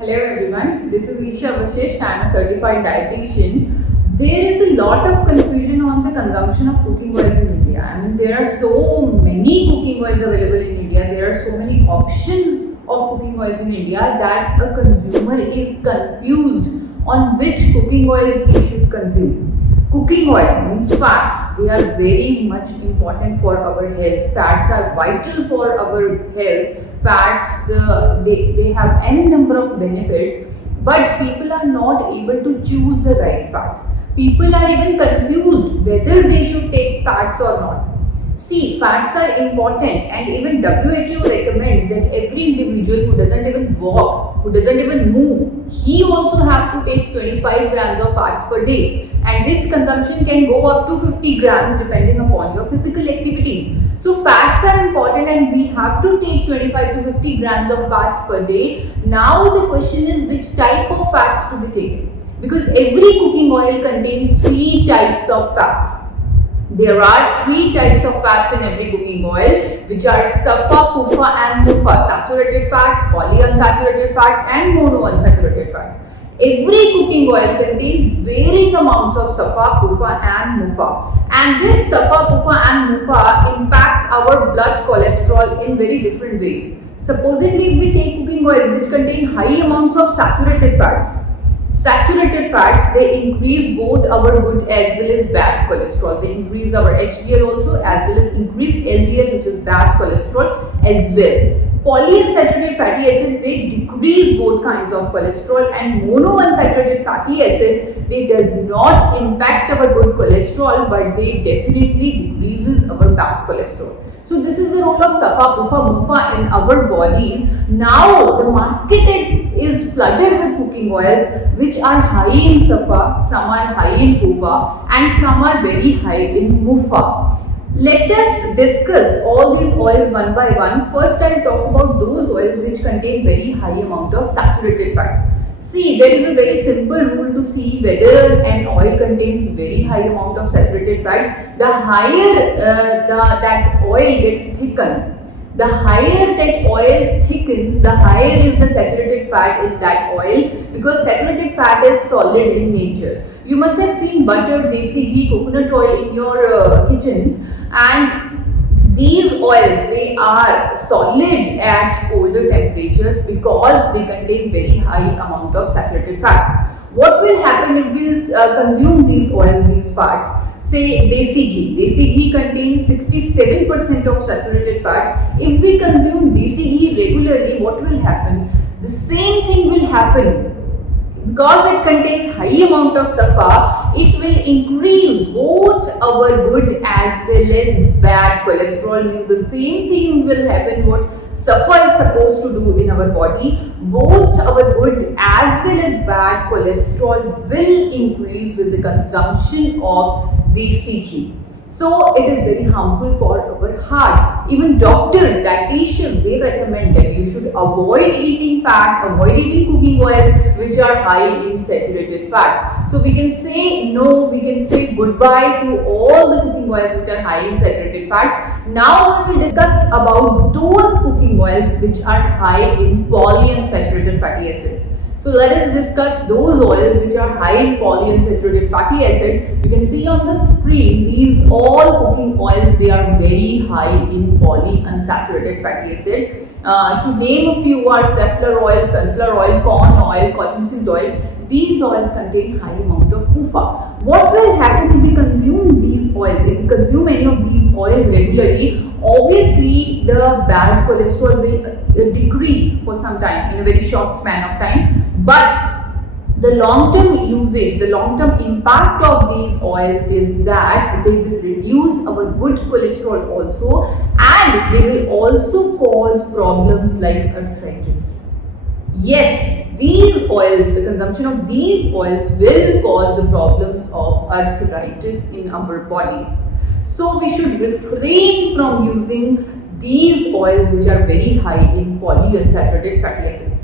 Hello everyone, this is Isha Vashisht. I am a certified dietitian. There is a lot of confusion on the consumption of cooking oils in India. I mean, there are so many cooking oils available in India. There are so many options of cooking oils in India that a consumer is confused on which cooking oil he should consume. Cooking oil means fats. They are very much important for our health. Fats are vital for our health. Fats, they have any number of benefits, but people are not able to choose the right fats. People are even confused whether they should take fats or not. See, fats are important, and even WHO recommends that every individual who doesn't even walk, who doesn't even move, he also have to take 25 grams of fats per day, and this consumption can go up to 50 grams depending upon your physical activities. So fats are important and we have to take 25 to 50 grams of fats per day. Now the question is which type of fats to be taken, because every cooking oil contains 3 types of fats. There are 3 types of fats in every cooking oil, which are Safa, Pufa and Mufa. Saturated fats, polyunsaturated fats and monounsaturated fats. Every cooking oil contains varying amounts of Safa, Pufa and Mufa. And this Safa, Pufa and Mufa impacts our blood cholesterol in very different ways. Supposedly, if we take cooking oils which contain high amounts of saturated fats, they increase both our good as well as bad cholesterol. They increase our HDL also as well as increase LDL, which is bad cholesterol as well. Polyunsaturated fatty acids, they decrease both kinds of cholesterol, and monounsaturated fatty acids, they does not impact our good cholesterol, but they definitely decreases our bad cholesterol. So this is the role of Safa, Pufa, Mufa in our bodies. Now the market is flooded with cooking oils which are high in Safa, some are high in Pufa and some are very high in Mufa. Let us discuss all these oils one by one. First, I will talk about those oils which contain very high amount of saturated fats. See, there is a very simple rule to see whether an oil contains very high amount of saturated fat. The higher that oil gets thickened, the higher that oil thickens, the higher is the saturated fat in that oil, because saturated fat is solid in nature. You must have seen butter, desi ghee, coconut oil in your kitchens, and these oils, they are solid at colder temperatures because they contain very high amount of saturated fats. What will happen if we consume these oils, these fats? Say desi ghee. Desi ghee contains 67% of saturated fat. If we consume desi ghee regularly, what will happen? The same thing will happen. Because it contains high amount of Safa, it will increase both our good as well as bad cholesterol. Means the same thing will happen what Safa is supposed to do in our body. Both our good as well as bad cholesterol will increase with the consumption of desi ghee. So it is very harmful for our heart. Even doctors, dietitians, they recommend that you should avoid eating fats, avoid eating cooking oils which are high in saturated fats. So we can say no, we can say goodbye to all the cooking oils which are high in saturated fats. Now we will discuss about those cooking oils which are high in polyunsaturated fatty acids. So let us discuss those oils which are high in polyunsaturated fatty acids. You can see on the screen, these all cooking oils, they are very high in polyunsaturated fatty acids. To name a few are safflower oil, sunflower oil, corn oil, cottonseed oil. These oils contain high amount of PUFA. What will happen if we consume these oils? If we consume any of these oils regularly, obviously the bad cholesterol will decrease for some time, in a very short span of time. But the long-term usage, the long-term impact of these oils is that they will reduce our good cholesterol also, and they will also cause problems like arthritis. Yes, these oils, the consumption of these oils will cause the problems of arthritis in our bodies. So we should refrain from using these oils which are very high in polyunsaturated fatty acids.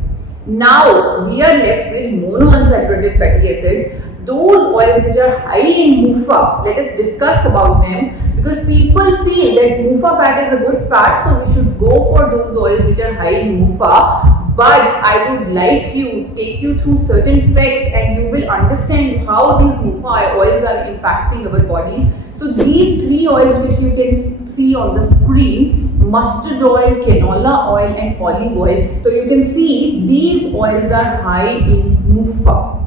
Now we are left with monounsaturated fatty acids, those oils which are high in Mufa. Let us discuss about them, because people feel that Mufa fat is a good fat, so we should go for those oils which are high in Mufa. but I would like to take you through certain facts and you will understand how these MUFA oils are impacting our bodies. So these three oils which you can see on the screen, mustard oil, canola oil and olive oil. So you can see these oils are high in MUFA.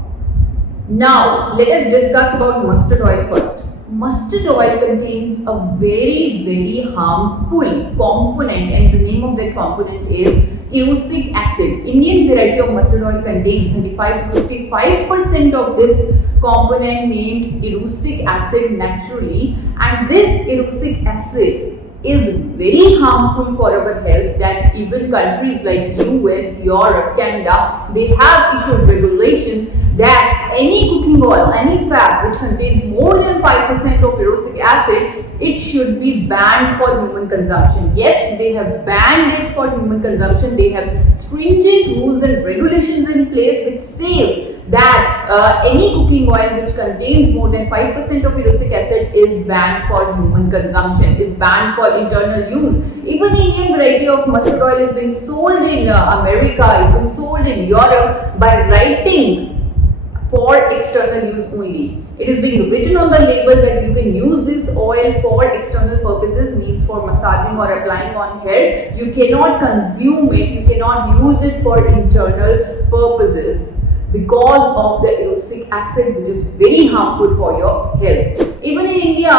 Now let us discuss about mustard oil first. Mustard oil contains a very harmful component, and the name of that component is erucic acid. Indian variety of mustard oil contains 35 to 55% of this component named erucic acid naturally, and this erucic acid is very harmful for our health that even countries like US, Europe, Canada, they have issued regulations that any cooking oil, any fat which contains more than 5% of erucic acid, it should be banned for human consumption. Yes, they have banned it for human consumption. They have stringent rules and regulations in place which says that any cooking oil which contains more than 5% of erucic acid is banned for human consumption, is banned for internal use. Even Indian variety of mustard oil is being sold in America, is being sold in Europe by writing for external use only. It is being written on the label that you can use this oil for external purposes, means for massaging or applying on hair. You cannot consume it, you cannot use it for internal purposes because of the erucic acid, which is very harmful for your health. Even in India,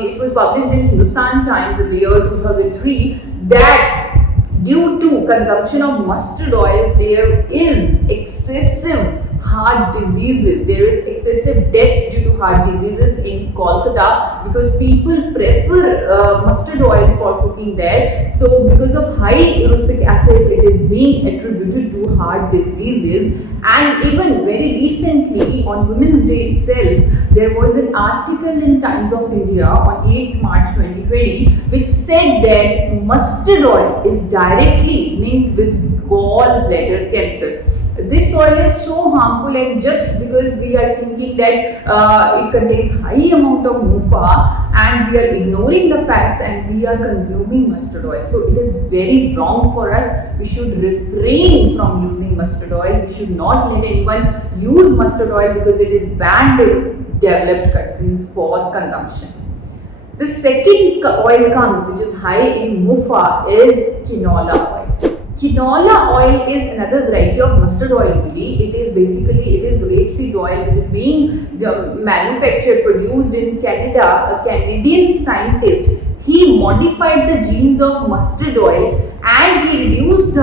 it was published in Hindustan Times in the year 2003 that due to consumption of mustard oil, there is excessive heart diseases. There is excessive deaths due to heart diseases in Kolkata because people prefer mustard oil for cooking there. So because of high erucic acid, it is being attributed to heart diseases. And even very recently on Women's Day itself, there was an article in Times of India on 8th March 2020 which said that mustard oil is directly linked with gallbladder cancer. This oil is so harmful, and just because we are thinking that it contains high amount of MUFA and we are ignoring the facts and we are consuming mustard oil. So it is very wrong for us. We should refrain from using mustard oil. We should not let anyone use mustard oil because it is banned in developed countries for consumption. The second oil comes which is high in MUFA is canola oil. Canola oil is another variety of mustard oil only. It is rapeseed oil which is being manufactured, produced in Canada. A Canadian scientist, he modified the genes of mustard oil and he reduced the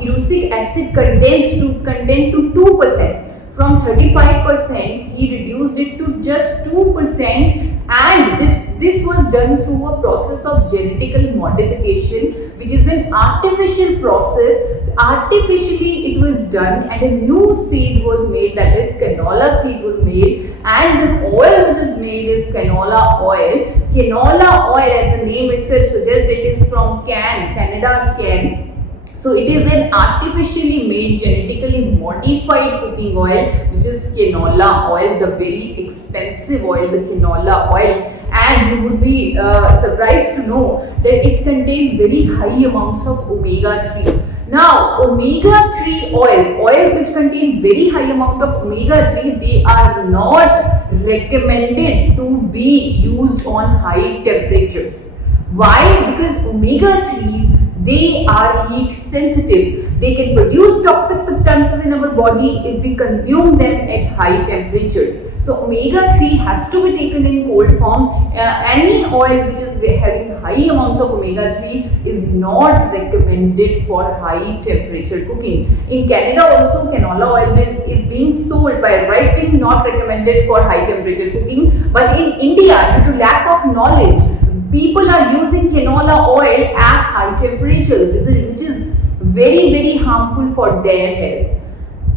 erucic acid content to 2%. From 35%, he reduced it to just 2%, and this was done through a process of genetical modification, which is an artificial process. Artificially it was done and a new seed was made, that is canola seed was made, and the oil which is made is canola oil. Canola oil, as the name itself suggests, it is from Canada's can. So it is an artificially made, genetically modified cooking oil, which is canola oil, the very expensive oil, the canola oil. And you would be surprised to know that it contains very high amounts of omega-3. Now, omega-3 oils which contain very high amount of omega-3, they are not recommended to be used on high temperatures. Why? Because omega-3s, they are heat sensitive. They can produce toxic substances in our body if we consume them at high temperatures. So omega-3 has to be taken in cold form. Any oil which is having high amounts of omega-3 is not recommended for high temperature cooking. In Canada also, canola oil is being sold by writing not recommended for high temperature cooking. But in India, due to lack of knowledge, people are using canola oil at high temperatures, which is very harmful for their health.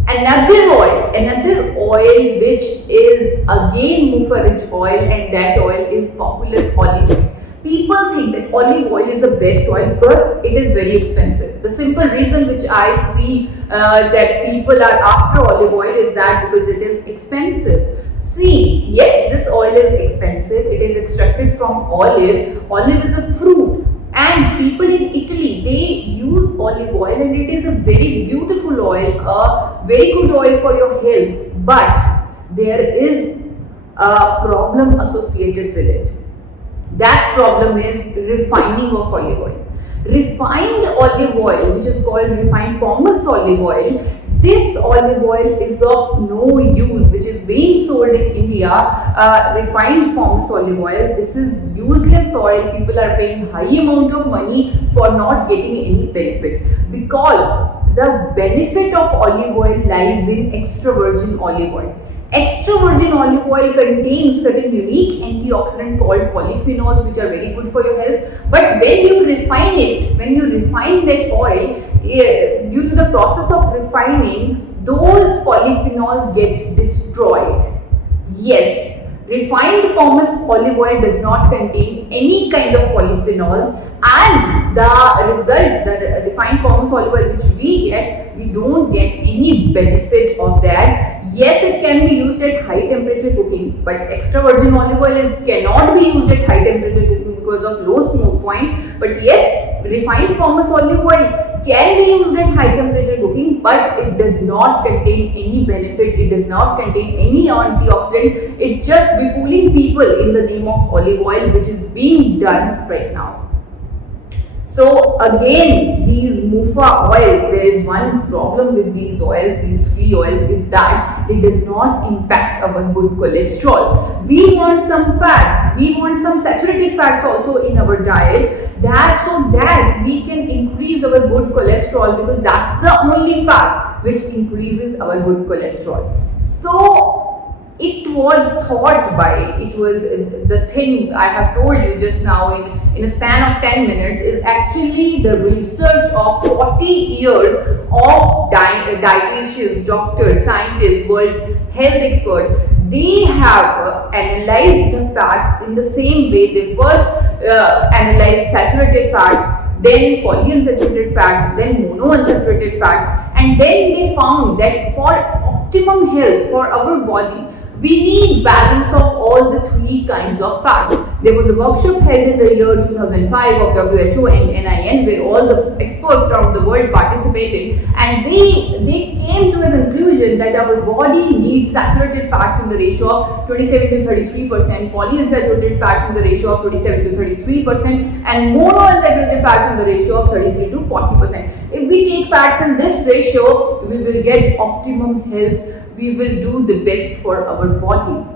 Another oil which is again MUFA rich oil, and that oil is popular olive oil. People think that olive oil is the best oil because it is very expensive. The simple reason which I see that people are after olive oil is that because it is expensive. See, yes, this oil is expensive. It is extracted from olive. Olive is a fruit, and people in Italy, they use use olive oil, and it is a very beautiful oil, a very good oil for your health, but there is a problem associated with it. That problem is refining of olive oil. Refined olive oil, which is called refined pomace olive oil, this olive oil is of no use, which is being sold in India. Refined pomace olive oil, this is useless oil. People are paying high amount of money for not getting any benefit, because the benefit of olive oil lies in extra virgin olive oil. Extra virgin olive oil contains certain unique antioxidants called polyphenols, which are very good for your health. But when you refine it, when you refine that oil, due to the process of refining, those polyphenols get destroyed. Yes, refined pomace olive oil does not contain any kind of polyphenols, and the result, the refined pomace olive oil which we get, we don't get any benefit of that. Yes, it can be used at high temperature cookings, but extra virgin olive oil cannot be used at high temperature cooking because of low smoke point. But yes, refined pomace olive oil can be used at high temperature cooking, but it does not contain any benefit. It does not contain any antioxidant. It's just befooling people in the name of olive oil, which is being done right now. So again, these mufa oils, there is one problem with these oils, these three oils, is that it does not impact our good cholesterol. We want some fats, we want some saturated fats also in our diet, that so that we can increase our good cholesterol, because that's the only fat which increases our good cholesterol. So it was thought by, it was the things I have told you just now in a span of 10 minutes is actually the research of 40 years of dietitians, doctors, scientists, world health experts. They have analyzed the fats in the same way. They first analyzed saturated fats, then polyunsaturated fats, then monounsaturated fats, and then they found that for optimum health for our body, we need balance of all the three kinds of fats. There was a workshop held in the year 2005 of WHO and NIN where all the experts around the world participated, and they came to a conclusion that our body needs saturated fats in the ratio of 27 to 33%, polyunsaturated fats in the ratio of 27 to 33%, and monounsaturated fats in the ratio of 33 to 40%. If we take fats in this ratio, we will get optimum health. We will do the best for our body.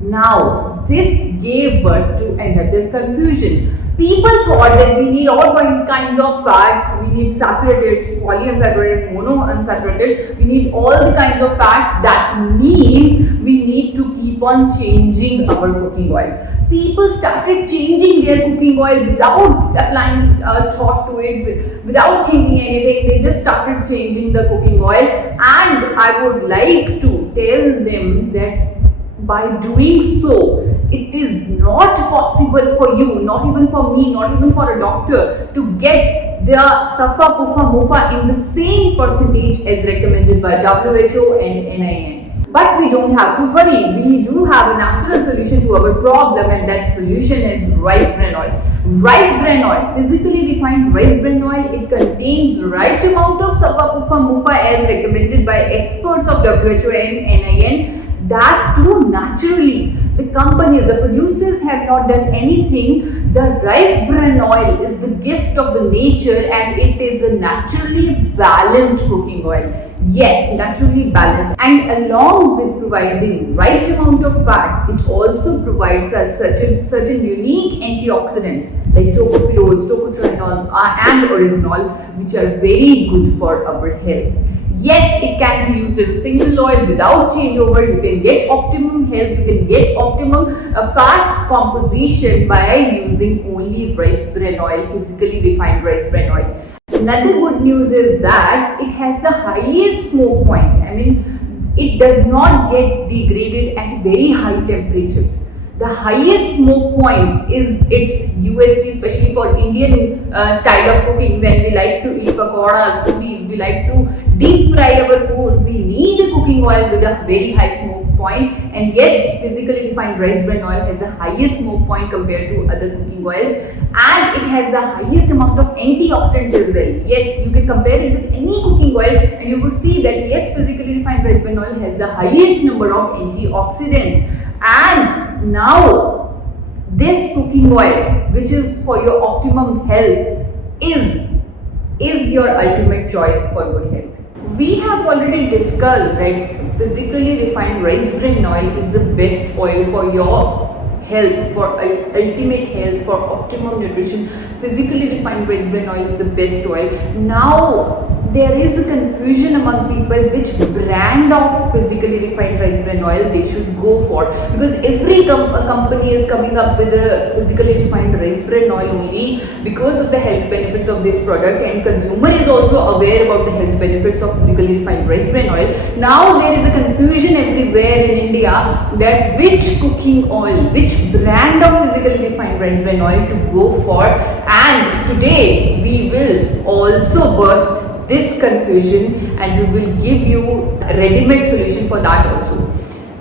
Now, this gave birth to another confusion. People thought that we need all kinds of fats, we need saturated, polyunsaturated, monounsaturated, we need all the kinds of fats. That means we need to keep on changing our cooking oil. People started changing their cooking oil without applying thought to it, without thinking anything. They just started changing the cooking oil, and I would like to tell them that by doing so, it is not possible for you, not even for me, not even for a doctor, to get the Safa, Pufa, Mufa in the same percentage as recommended by WHO and NIN. But we don't have to worry. We do have a natural solution to our problem, and that solution is rice bran oil. Rice bran oil, physically refined rice bran oil, it contains right amount of Safa, Pufa, Mufa as recommended by experts of WHO and NIN. That too naturally. The companies, the producers have not done anything. The rice bran oil is the gift of the nature, and it is a naturally balanced cooking oil. Yes, naturally balanced. And along with providing right amount of fats, it also provides us certain unique antioxidants like tocopherols, tocotrienols, and oryzanol, which are very good for our health. Yes, it can be used as a single oil without changeover. You can get optimum health, you can get optimum fat composition by using only rice bran oil, physically refined rice bran oil. Another good news is that it has the highest smoke point. I mean, it does not get degraded at very high temperatures. The highest smoke point is its USP, especially for Indian style of cooking, when we like to eat pakoras, puris, we like to deep fry our food. We need a cooking oil with a a very high smoke point, and yes, physically refined rice bran oil has the highest smoke point compared to other cooking oils, and it has the highest amount of antioxidants as well. Yes, you can compare it with any cooking oil and you would see that yes, physically refined rice bran oil has the highest number of antioxidants. And now this cooking oil, which is for your optimum health, is your ultimate choice for good health. We have already discussed that physically refined rice bran oil is the best oil for your health, for ultimate health, for optimum nutrition. Physically refined rice bran oil is the best oil. Now there is a confusion among people which brand of physically refined rice bran oil they should go for, because every company is coming up with a physically refined rice bran oil only because of the health benefits of this product, and consumer is also aware about the health benefits of physically refined rice bran oil. Now there is a confusion everywhere in India that which cooking oil, which brand of physically refined rice bran oil to go for, and today we will also burst this confusion and we will give you a ready-made solution for that also.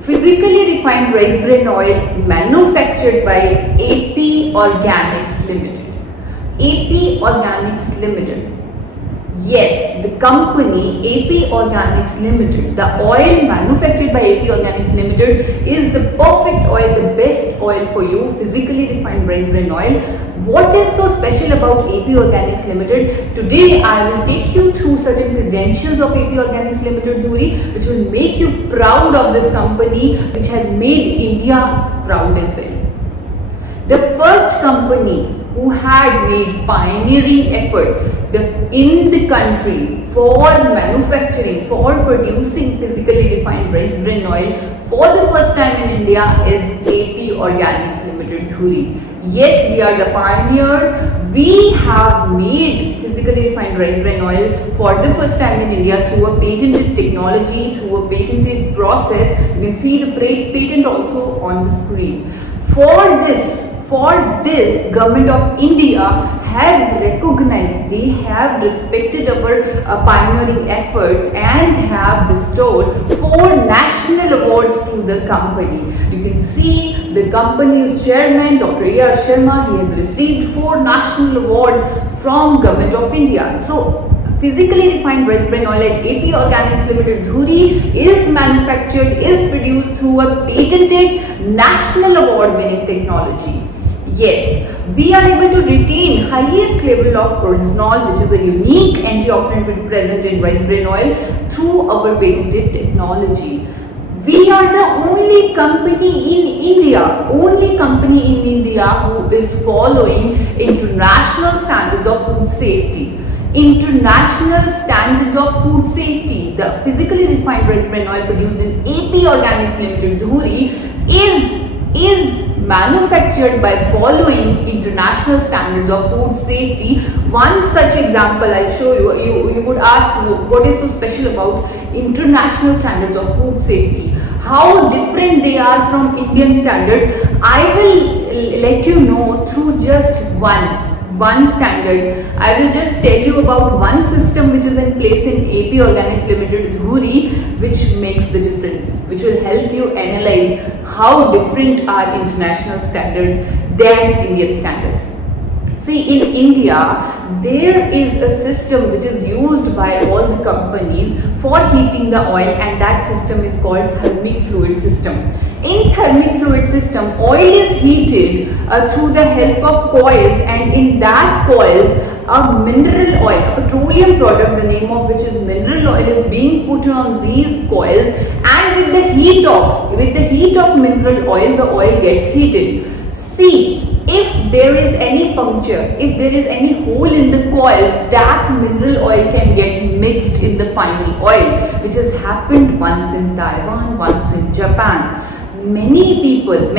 Physically refined rice bran oil manufactured by AP Organics Limited. AP Organics Limited. Yes, the company AP Organics Limited, the oil manufactured by AP Organics Limited is the perfect oil, the best oil for you, physically refined rice bran oil. What is so special about AP Organics Limited? Today I will take you through certain credentials of AP Organics Limited, Dhuri, which will make you proud of this company, which has made India proud as well. The first company who had made pioneering efforts in the country for manufacturing, for producing physically refined rice bran oil for the first time in India is AP Organics Limited, Dhuri. Yes, we are the pioneers. We have made physically refined rice bran oil for the first time in India through a patented technology, through a patented process. You can see the patent also on the screen. For this, Government of India have recognized, they have respected our pioneering efforts and have bestowed 4 national awards to the company. You can see the company's chairman, Dr. A.R. Sharma, he has received 4 national awards from Government of India. So, physically refined rice bran oil at AP Organics Limited, Dhuri is manufactured, is produced through a patented national award winning technology. Yes, we are able to retain highest level of proresinol, which is a unique antioxidant present in rice bran oil, through our patented technology. We are the only company in India who is following international standards of food safety. International standards of food safety. The physically refined rice bran oil produced in AP Organics Limited, Dhuri is manufactured by following international standards of food safety. One such example I'll show you. You would ask what is so special about international standards of food safety, how different they are from Indian standard. I will let you know through just one standard. I will just tell you about one system which is in place in AP Organics Limited, Dhuri, which makes the difference, which will help you analyze how different are international standards than Indian standards. See, in India, there is a system which is used by all the companies for heating the oil, and that system is called thermic fluid system. In thermic fluid system, oil is heated through the help of coils, and in that coils, a mineral oil, a petroleum product, the name of which is mineral oil, is being put on these coils, and with the heat of mineral oil, the oil gets heated. See, if there is any puncture, if there is any hole in the coils, that mineral oil can get mixed in the final oil, which has happened once in Taiwan, once in Japan. Many people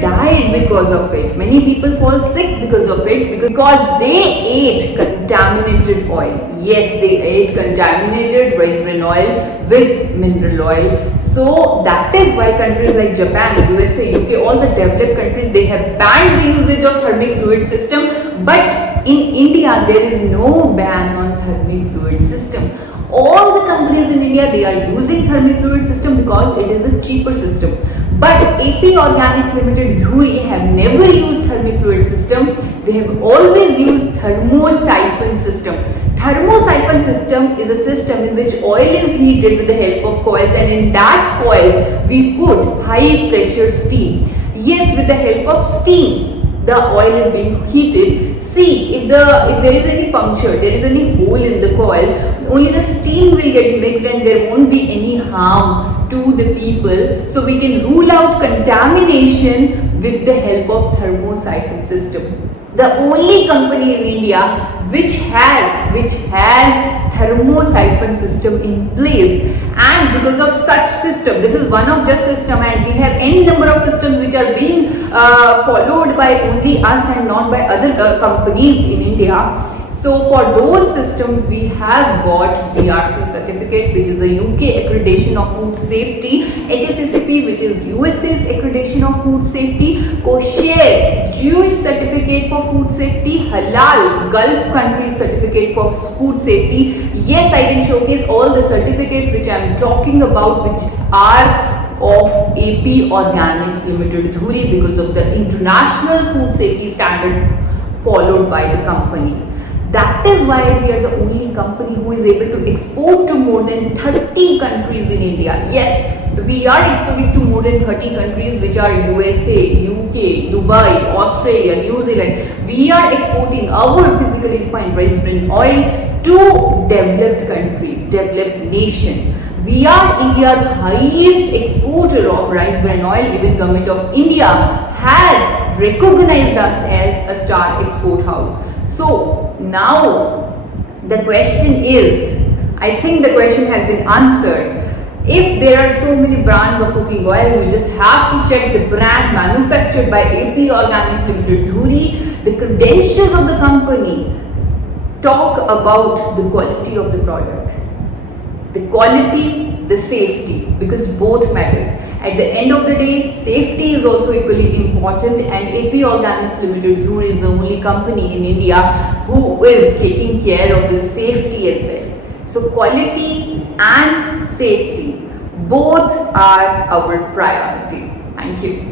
died because of it. Many people fall sick because of it, because they ate contaminated oil. Yes, they ate contaminated rice bran oil with mineral oil. So that is why countries like Japan, USA, UK, all the developed countries, they have banned the usage of thermic fluid system. But in India, there is no ban on thermic fluid system. All the companies in India, they are using thermic fluid system because it is a cheaper system. But AP Organics Limited Dhuri have never used thermic fluid system. They have always used thermosiphon system. Thermosiphon system is a system in which oil is heated with the help of coils, and in that coils we put high pressure steam. Yes, with the help of steam, the oil is being heated. See, if there is any puncture, there is any hole in the coil, only the steam will get mixed and there won't be any harm to the people. So we can rule out contamination with the help of thermosiphon system. The only company in India which has thermosiphon system in place, and because of such system, this is one of just system, and we have any number of systems which are being followed by only us and not by other companies in India. So for those systems we have got DRC certificate, which is a UK accreditation of food safety, HACCP, which is USA's accreditation of food safety, Kosher Jewish certificate for food safety, Halal Gulf country certificate for food safety. Yes, I can showcase all the certificates which I am talking about, which are of AP Organics Limited Dhuri, because of the international food safety standard followed by the company. That is why we are the only company who is able to export to more than 30 countries in India. Yes, we are exporting to more than 30 countries, which are USA, UK, Dubai, Australia, New Zealand. We are exporting our physically refined rice bran oil to developed countries, developed nation. We are India's highest exporter of rice bran oil. Even Government of India has recognized us as a star export house. So now the question is, I think the question has been answered. If there are so many brands of cooking oil, you just have to check the brand manufactured by AP Organics Limited Dhuri. The credentials of the company talk about the quality of the product. The quality, the safety, because both matters. At the end of the day, safety is also equally important, and AP Organics Limited Dhuri is the only company in India who is taking care of the safety as well. So quality and safety, both are our priority. Thank you.